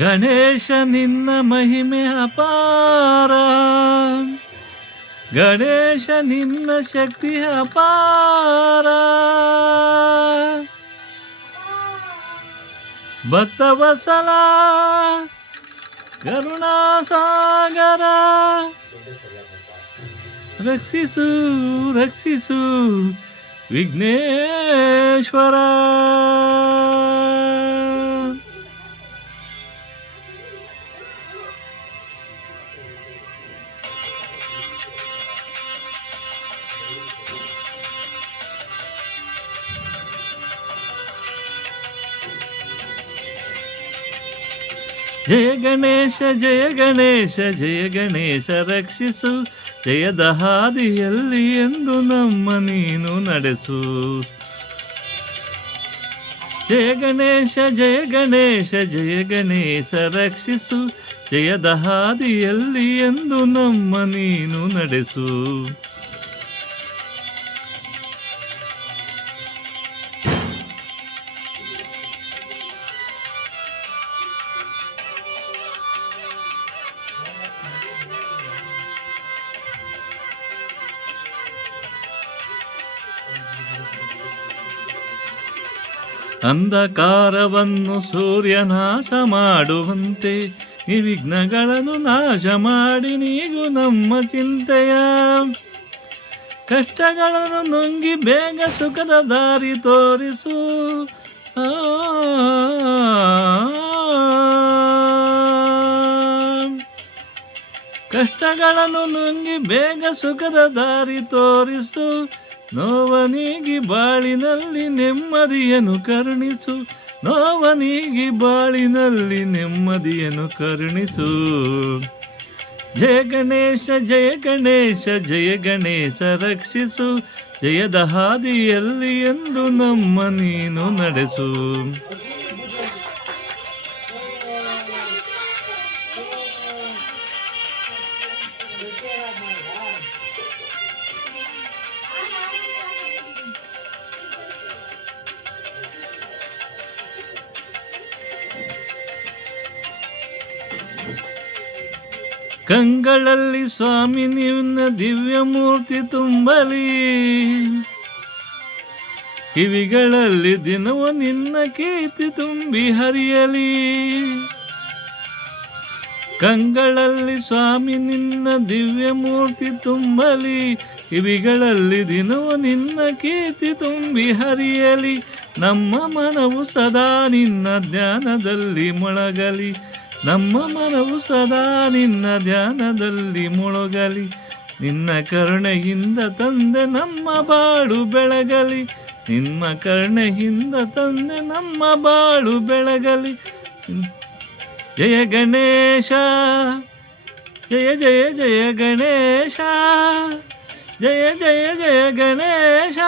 ಗಣೇಶ ನಿನ್ನ ಮಹಿಮೆ ಅಪಾರ, ಗಣೇಶ ನಿನ್ನ ಶಕ್ತಿ ಅಪಾರ. ಭಕ್ತವತ್ಸಲ ಕರುಣಾಸಾಗರ, ರಕ್ಷಿಸು ರಕ್ಷಿಸು ವಿಘ್ನೇಶ್ವರ. ಜಯ ಗಣೇಶ ಜಯ ಗಣೇಶ ಜಯ ಗಣೇಶ ರಕ್ಷಿಸು, ಜಯದ ಹಾದಿಯಲ್ಲಿ ಎಂದು ನಮ್ಮ ನೀನು ನಡೆಸು. ಜಯ ಗಣೇಶ ಜಯ ಗಣೇಶ ಜಯ ಗಣೇಶ ರಕ್ಷಿಸು, ಜಯದ ಹಾದಿಯಲ್ಲಿ ಎಂದು ನಮ್ಮ ನೀನು ನಡೆಸು. ಅಂಧಕಾರವನ್ನು ಸೂರ್ಯ ನಾಶ ಮಾಡುವಂತೆ ಈ ವಿಘ್ನಗಳನ್ನು ನಾಶ ಮಾಡಿ ನೀಗು ನಮ್ಮ ಚಿಂತೆಯ. ಕಷ್ಟಗಳನ್ನು ನುಂಗಿ ಬೇಗ ಸುಖದ ದಾರಿ ತೋರಿಸು. ಕಷ್ಟಗಳನ್ನು ನುಂಗಿ ಬೇಗ ಸುಖದ ದಾರಿ ತೋರಿಸು. ನೋವನಿಗಿ ಬಾಳಿನಲ್ಲಿ ನೆಮ್ಮದಿಯನ್ನು ಕರುಣಿಸು, ನೋವನಿಗಿ ಬಾಳಿನಲ್ಲಿ ನೆಮ್ಮದಿಯನ್ನು ಕರುಣಿಸು. ಜಯ ಗಣೇಶ ಜಯ ಗಣೇಶ ಜಯ ಗಣೇಶ ರಕ್ಷಿಸು, ಜಯದ ಹಾದಿಯಲ್ಲಿ ಎಂದು ನಮ್ಮ ನೀನು ನಡೆಸು. ಕಂಗಳಲ್ಲಿ ಸ್ವಾಮಿ ನಿನ್ನ ದಿವ್ಯ ಮೂರ್ತಿ ತುಂಬಲಿ, ಕಿವಿಗಳಲ್ಲಿ ದಿನವೂ ನಿನ್ನ ಕೀರ್ತಿ ತುಂಬಿ ಹರಿಯಲಿ. ಕಂಗಳಲ್ಲಿ ಸ್ವಾಮಿ ನಿನ್ನ ದಿವ್ಯ ಮೂರ್ತಿ ತುಂಬಲಿ, ಕಿವಿಗಳಲ್ಲಿ ದಿನವೂ ನಿನ್ನ ಕೀರ್ತಿ ತುಂಬಿ ಹರಿಯಲಿ. ನಮ್ಮ ಮನವು ಸದಾ ನಿನ್ನ ಧ್ಯಾನದಲ್ಲಿ ಮೊಳಗಲಿ, ನಮ್ಮ ಮನವು ಸದಾ ನಿನ್ನ ಧ್ಯಾನದಲ್ಲಿ ಮುಳುಗಲಿ. ನಿನ್ನ ಕರುಣೆಯಿಂದ ತಂದೆ ನಮ್ಮ ಬಾಳು ಬೆಳಗಲಿ, ನಿನ್ನ ಕರುಣೆಯಿಂದ ತಂದೆ ನಮ್ಮ ಬಾಳು ಬೆಳಗಲಿ. ಜಯ ಗಣೇಶ ಜಯ ಜಯ ಜಯ ಗಣೇಶ, ಜಯ ಜಯ ಜಯ ಗಣೇಶ.